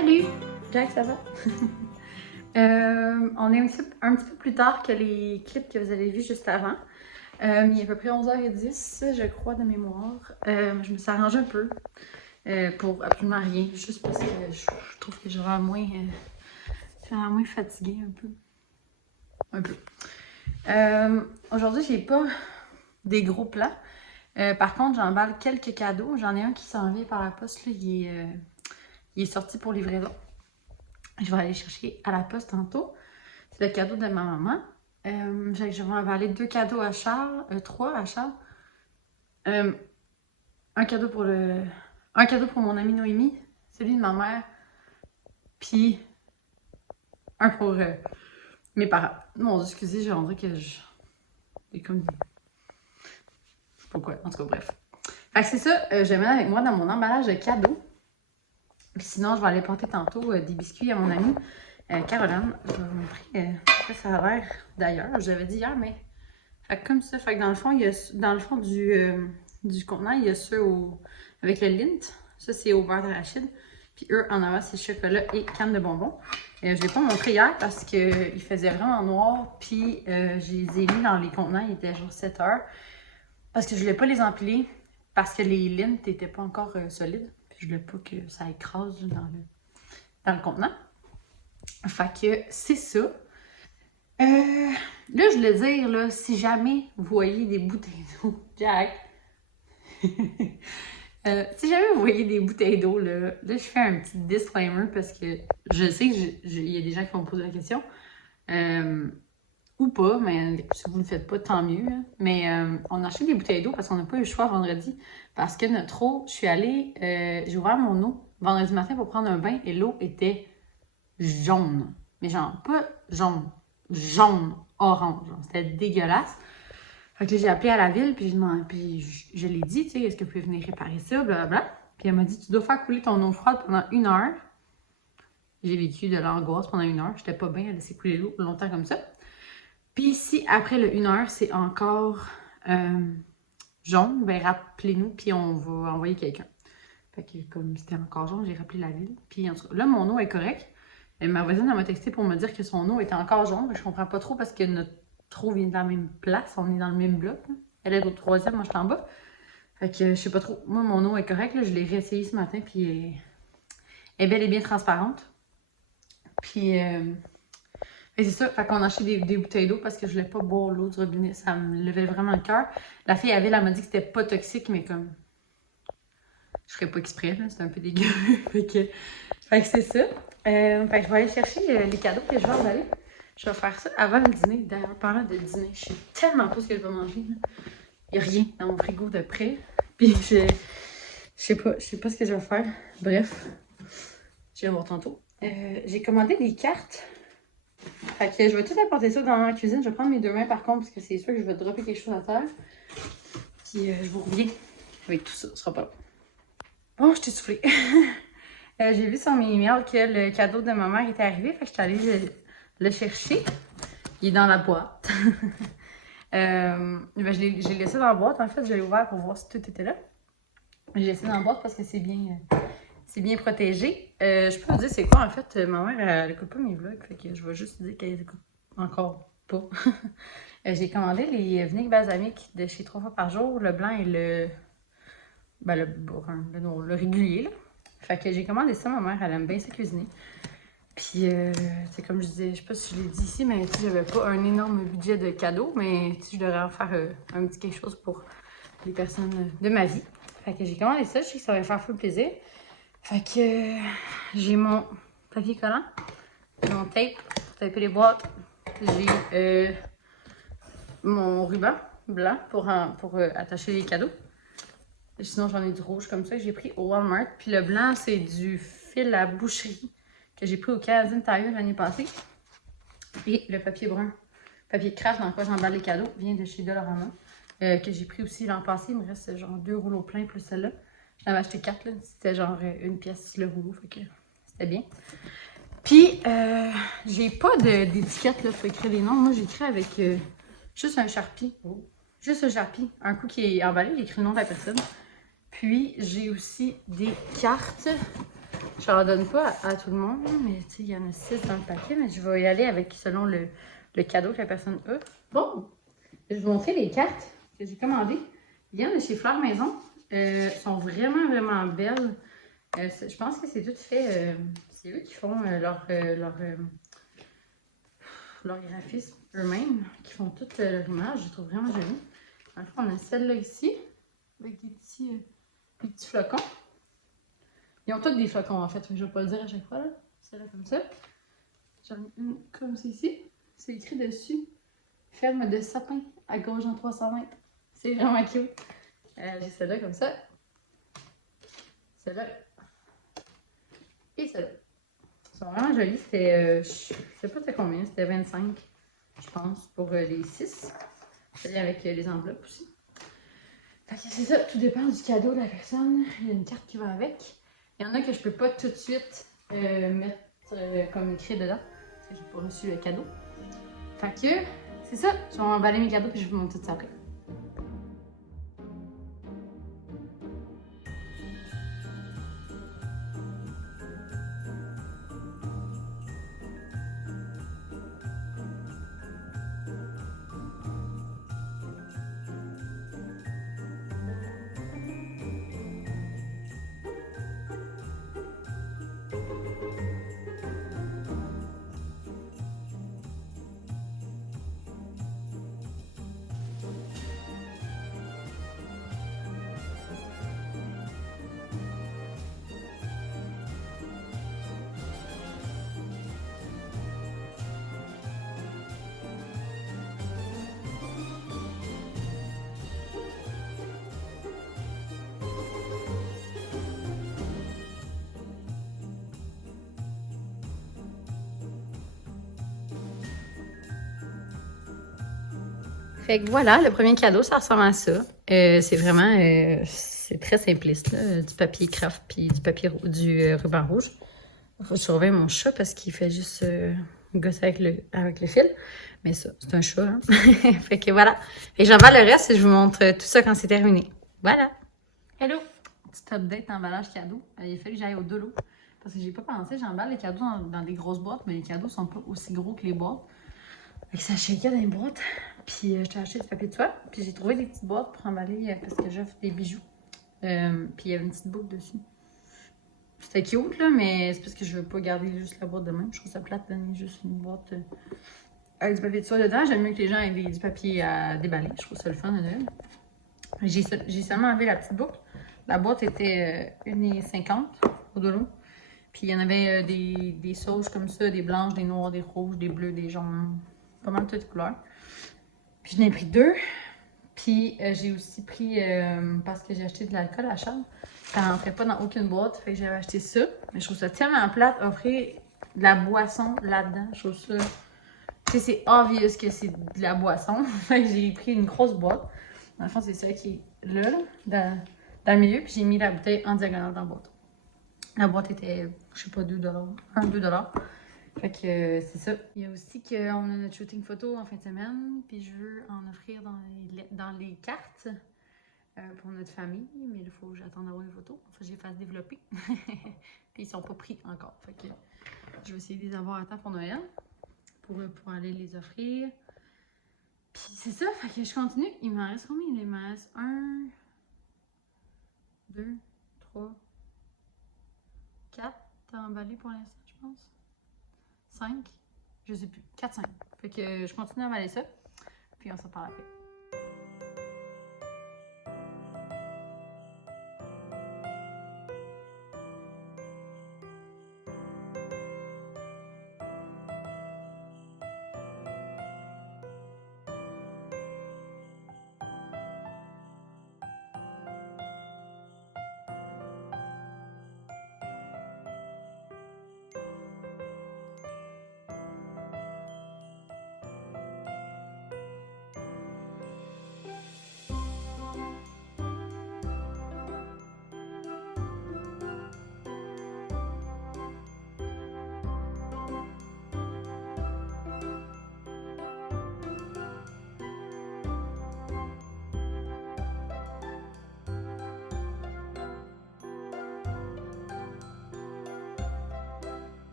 Salut! Jack, ça va? On est un petit peu plus tard que les clips que vous avez vus juste avant. Il est à peu près 11h10, je crois, de mémoire. Je me suis arrangée un peu pour absolument rien, juste parce que je trouve que j'ai l'air moins fatiguée un peu. Aujourd'hui, j'ai pas des gros plans. Par contre, j'emballe quelques cadeaux. J'en ai un qui s'en vient par la poste, là, il est sorti pour livraison. Je vais aller chercher à la poste tantôt. C'est le cadeau de ma maman. Je vais emballer 2 cadeaux à Charles, 3 à Charles. Un cadeau pour mon amie Noémie, celui de ma mère, puis un pour mes parents. Mon Dieu, excusez, j'ai envie que je... C'est comme... Je sais pas quoi, en tout cas, bref. Fait que c'est ça, je mets avec moi dans mon emballage de cadeaux. Puis sinon, je vais aller porter tantôt des biscuits à mon amie Caroline. Je vais vous montrer quoi ça a l'air d'ailleurs. J'avais dit hier, mais... Fait que comme ça, fait que dans le fond, il y a, dans le fond du contenant, il y a ceux avec le lint. Ça, c'est au beurre d'arachide. Puis eux, en avant, c'est chocolat et canne de bonbons. Je ne l'ai pas montré hier parce qu'il faisait vraiment noir. Puis je les ai mis dans les contenants, il était genre 7 heures. Parce que je ne voulais pas les empiler parce que les lint n'étaient pas encore solides. Puis je voulais pas que ça écrase dans le contenant. Fait que c'est ça. Là, je voulais dire, là, si jamais vous voyez des bouteilles d'eau, Jack, si jamais vous voyez des bouteilles d'eau, là, je fais un petit disclaimer parce que je sais qu'il y a des gens qui vont me poser la question. Ou pas, mais si vous ne le faites pas, tant mieux. Hein. Mais on a acheté des bouteilles d'eau parce qu'on n'a pas eu le choix vendredi. Parce que notre eau, je suis allée, j'ai ouvert mon eau vendredi matin pour prendre un bain et l'eau était jaune. Mais genre, pas jaune. Jaune, orange. C'était dégueulasse. Fait que j'ai appelé à la ville, puis je l'ai dit, tu sais, est-ce que vous pouvez venir réparer ça, blablabla. Puis elle m'a dit, tu dois faire couler ton eau froide pendant 1 heure. J'ai vécu de l'angoisse pendant 1 heure. J'étais pas bien à laisser couler l'eau longtemps comme ça. Puis si après le 1 heure, c'est encore jaune, ben rappelez-nous, puis on va envoyer quelqu'un. Fait que comme c'était encore jaune, j'ai rappelé la ville. Puis en tout cas, là, mon eau est correcte. Et ma voisine, elle m'a texté pour me dire que son eau était encore jaune. Mais je comprends pas trop parce que notre eau vient de la même place. On est dans le même bloc. Hein. Elle est au 3e, moi je suis en bas. Fait que je sais pas trop. Moi, mon eau est correcte. Là. Je l'ai réessayée ce matin. Puis elle est bel et bien transparente. Puis c'est ça. Fait qu'on a acheté des bouteilles d'eau parce que je voulais pas boire l'eau du robinet. Ça me levait vraiment le cœur. La fille à ville, elle m'a dit que c'était pas toxique, mais comme... Je ferais pas exprès, là. C'est un peu dégueu. fait que c'est ça. Fait que je vais aller chercher les cadeaux que je vais emballer. Je vais faire ça avant le dîner. D'ailleurs, parlant de dîner, je sais tellement pas ce que je vais manger. Là. Il n'y a rien dans mon frigo de près. Puis je sais pas ce que je vais faire. Bref, je vais voir tantôt. J'ai commandé des cartes. Fait que je vais tout apporter ça dans la cuisine. Je vais prendre mes 2 mains par contre, parce que c'est sûr que je vais dropper quelque chose à terre. Puis je vous reviens avec tout ça. Ce sera pas long. Bon, je t'ai soufflé. J'ai vu sur mes emails que le cadeau de ma mère était arrivé. Fait que je suis allée le chercher. Il est dans la boîte. J'ai laissé dans la boîte. En fait, je l'ai ouvert pour voir si tout était là. J'ai laissé dans la boîte parce que c'est bien protégé. Je peux vous dire c'est quoi en fait. Ma mère, elle écoute pas mes vlogs. Fait que je vais juste dire qu'elle écoute encore pas. J'ai commandé les vinaigres balsamiques de chez 3 fois par jour. Le blanc et le brun, le régulier. Là. Fait que j'ai commandé ça. Ma mère, elle aime bien ça cuisiner. Puis, c'est comme je disais, je sais pas si je l'ai dit ici, mais j'avais pas un énorme budget de cadeaux, mais je devrais en faire un petit quelque chose pour les personnes de ma vie. Fait que j'ai commandé ça, je sais que ça va faire full plaisir. Fait que j'ai mon papier collant, mon tape pour taper les boîtes. J'ai mon ruban blanc pour attacher les cadeaux. Sinon, j'en ai du rouge comme ça que j'ai pris au Walmart. Puis le blanc, c'est du fil à boucherie que j'ai pris au Canadian Tire l'année passée. Et le papier brun, papier craft dans lequel j'emballe les cadeaux, vient de chez Dollarama. Que j'ai pris aussi l'an passé. Il me reste genre 2 rouleaux pleins plus celle-là. J'en avais acheté 4, là. C'était genre 1 pièce le rouleau, fait que c'était bien. Puis, j'ai pas d'étiquette, là, pour écrire les noms. Moi, j'écris avec juste un Sharpie. Oh. Juste un Sharpie. Un coup qui est emballé, j'écris le nom de la personne. Puis, j'ai aussi des cartes Je n'en donne pas à tout le monde, mais il y en a 6 dans le paquet, mais je vais y aller avec selon le cadeau que la personne a. Bon, je vais vous montrer les cartes que j'ai commandées. Ils viennent de chez Fleurs Maison. Elles sont vraiment, vraiment belles. Je pense que c'est tout fait. C'est eux qui font leur graphisme eux-mêmes, qui font toute leur image. Je les trouve vraiment jolie. En fait, on a celle-là ici, avec des petits flocons. Ils ont tous des flocons en fait, je vais pas le dire à chaque fois. Celle-là comme ça. J'en ai une comme celle-ci. C'est écrit dessus ferme de sapin à gauche en 300 mètres. C'est vraiment cute. J'ai celle-là comme ça. Celle-là. Et celle-là. Ils sont vraiment jolis. C'était, je sais pas c'était combien, c'était 25, je pense, pour les 6. C'est avec les enveloppes aussi. Fait que c'est ça, tout dépend du cadeau de la personne. Il y a une carte qui va avec. Il y en a que je peux pas tout de suite mettre comme écrit dedans, parce que j'ai pas reçu le cadeau. Fait que c'est ça, je vais emballer mes cadeaux puis je vais vous montrer tout ça après. Fait que voilà, le premier cadeau, ça ressemble à ça. C'est vraiment, c'est très simpliste, là, du papier craft puis du ruban rouge. Il faut surveiller mon chat parce qu'il fait juste gosser avec le fil. Mais ça, c'est un chat, hein? Fait que voilà. Et j'emballe le reste et je vous montre tout ça quand c'est terminé. Voilà! Hello! Petit update d'emballage cadeau. Il a fallu que j'aille au dolo. Parce que j'ai pas pensé, j'emballe les cadeaux dans des grosses boîtes, mais les cadeaux sont pas aussi gros que les boîtes. Fait que ça shakeait dans les boîtes. Puis je t'ai acheté du papier de soie. Puis j'ai trouvé des petites boîtes pour emballer parce que j'offre des bijoux. Puis il y avait une petite boucle dessus. C'était cute, là, mais c'est parce que je veux pas garder juste la boîte de même. Je trouve ça plate de donner juste une boîte avec du papier de soie dedans. J'aime mieux que les gens aient du papier à déballer. Je trouve ça le fun à Noël. J'ai seulement enlevé la petite boucle. La boîte était 1,50 au dolo. Puis il y en avait des sauges comme ça, des blanches, des noires, des rouges, des bleus, des jaunes. Pas mal toutes les couleurs. Puis j'en ai pris 2. Puis j'ai aussi pris, parce que j'ai acheté de l'alcool à Charles, ça rentrait pas dans aucune boîte, fait que j'avais acheté ça. Mais je trouve ça tellement plate, offrir de la boisson là-dedans. Je trouve ça, tu sais, c'est obvious que c'est de la boisson. Fait que j'ai pris une grosse boîte. Dans le fond, c'est ça qui est là, dans le milieu. Puis j'ai mis la bouteille en diagonale dans la boîte. La boîte était, je sais pas, 2 $. 2 $. Fait que c'est ça. Il y a aussi qu'on a notre shooting photo en fin de semaine, puis je veux en offrir dans les cartes pour notre famille, mais il faut que j'attende d'avoir les photos. Faut que je les fasse développer. Puis ils sont pas pris encore. Fait que je vais essayer de les avoir à temps pour Noël, pour aller les offrir. Puis c'est ça, fait que je continue. Il m'en reste combien? Il m'en reste 1, 2, 3, 4 à emballer pour l'instant, je pense. 5, je sais plus, 4, 5. Fait que je continue à emballer ça, puis on s'en parle après.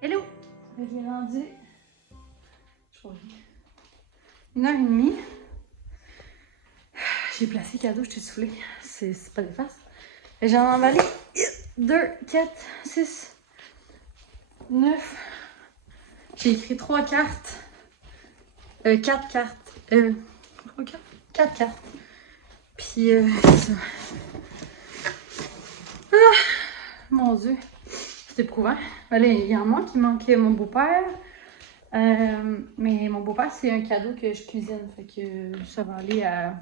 Hello! Il est rendu 1h30. J'ai placé le cadeau, je t'ai soufflé. C'est pas des farces. J'en ai emballé 2, 4, 6, 9. J'ai écrit 3 cartes. 4 cartes. 3 cartes? 4 cartes. Puis, c'est ça. Ah, mon Dieu. C'est éprouvant. Là, il y en a moi qui manquait mon beau-père. Mais mon beau-père, c'est un cadeau que je cuisine. Fait que ça va aller à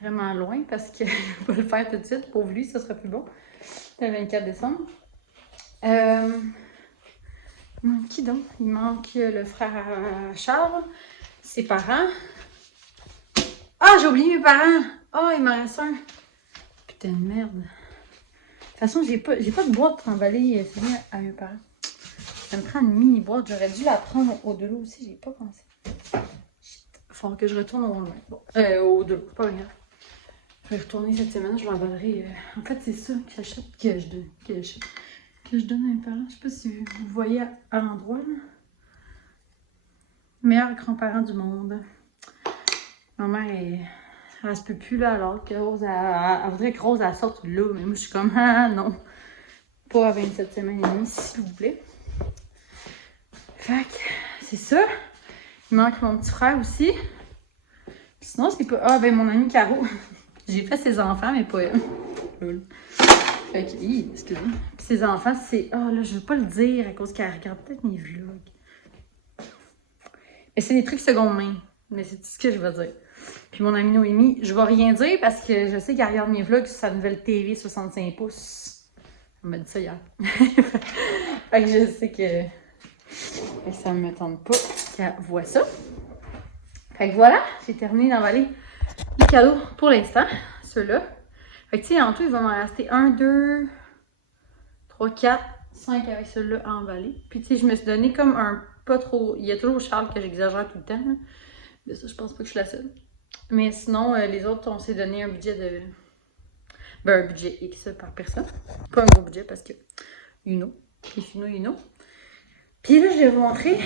vraiment loin parce que je vais pas le faire tout de suite. Pour lui, ça sera plus bon. C'est le 24 décembre. Qui donc? Il manque le frère Charles, ses parents. Ah, j'ai oublié mes parents! Ah, il m'en reste un. Putain de merde. De toute façon, j'ai pas de boîte pour emballer à mes parents. Ça me prend une mini boîte. J'aurais dû la prendre au-delà aussi. J'ai pas pensé. Il faut que je retourne au loin. Bon, au-delà, c'est pas grave. Je vais retourner cette semaine. Je l'emballerai. En fait, c'est ça que j'achète, que je donne à mes parents. Je sais pas si vous voyez à l'endroit. Meilleurs grands-parents du monde. Ma mère, elle se peut plus là, alors que Rose, elle voudrait que Rose elle sorte là. Mais moi, je suis comme, ah non. Pas à 27 semaines et demie, s'il vous plaît. Fait que, c'est ça. Il manque mon petit frère aussi. Puis sinon, c'est pas. Ah, ben, mon amie Caro. J'ai fait ses enfants, mais pas elle. Fait que, excusez-moi. Puis ses enfants, c'est. Ah, là, je veux pas le dire à cause qu'elle regarde peut-être mes vlogs. Mais c'est des trucs seconde main. Mais c'est tout ce que je veux dire. Puis mon amie Noémie, je vais rien dire parce que je sais qu'elle regarde mes vlogs sur sa nouvelle TV 65 pouces. Elle m'a dit ça hier. Fait que je sais que ça me tente pas qu'elle voit ça. Fait que voilà, j'ai terminé d'emballer les cadeaux pour l'instant. Ceux-là. Fait que tu sais, en tout, il va m'en rester 1, 2, 3, 4, 5 avec ceux-là à emballer. Puis tu sais, je me suis donné comme un pas trop. Il y a toujours Charles que j'exagère tout le temps. Là. De ça, je pense pas que je suis la seule. Mais sinon, les autres, on s'est donné un budget de. Ben, un budget X par personne. Pas un gros budget parce que. You know. If you know, you know. Puis là, je vais vous montrer.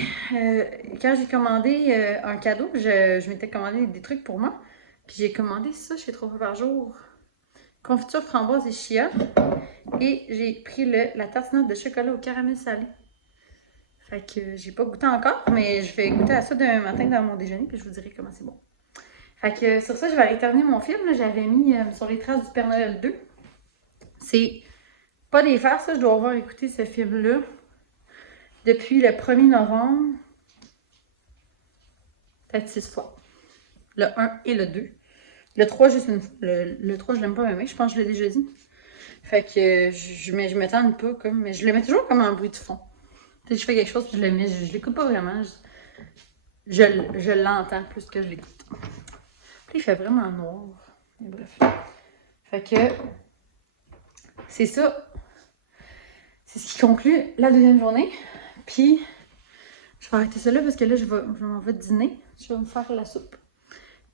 Quand j'ai commandé un cadeau, je m'étais commandé des trucs pour moi. Puis j'ai commandé ça chez 3 fois par jour. Confiture framboise et chia. Et j'ai pris la tartinade de chocolat au caramel salé. Fait que j'ai pas goûté encore, mais je vais goûter à ça demain matin dans mon déjeuner, puis je vous dirai comment c'est bon. Fait que sur ça, je vais aller terminer mon film. J'avais mis sur les traces du Père Noël 2. C'est pas des farces, ça. Je dois avoir écouté ce film-là depuis le 1er novembre. Peut-être 6 fois. Le 1 et le 2. Le 3, juste une fois. Le 3, je l'aime pas même. Je pense que je l'ai déjà dit. Fait que je m'étends pas comme. Mais je le mets toujours comme un bruit de fond. Si je fais quelque chose, puis je le mets, je l'écoute pas vraiment. Je l'entends plus que je l'écoute. Puis il fait vraiment noir. Mais bref. Fait que c'est ça. C'est ce qui conclut la deuxième journée. Puis je vais arrêter ça là parce que là, je m'en vais dîner. Je vais me faire la soupe.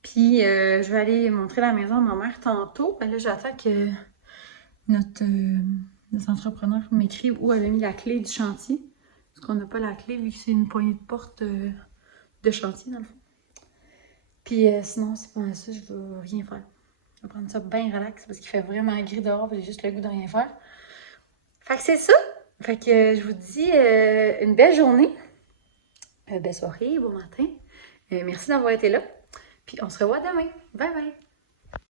Puis je vais aller montrer la maison à ma mère tantôt. Ben là, j'attends que notre entrepreneur m'écrive où elle a mis la clé du chantier. Parce qu'on n'a pas la clé vu que c'est une poignée de porte de chantier dans le fond. Puis sinon, c'est pas ça, je vais rien faire. Je vais prendre ça bien relax parce qu'il fait vraiment gris dehors et j'ai juste le goût de rien faire. Fait que c'est ça. Fait que je vous dis une belle journée. Belle soirée, bon matin. Merci d'avoir été là. Puis on se revoit demain. Bye bye!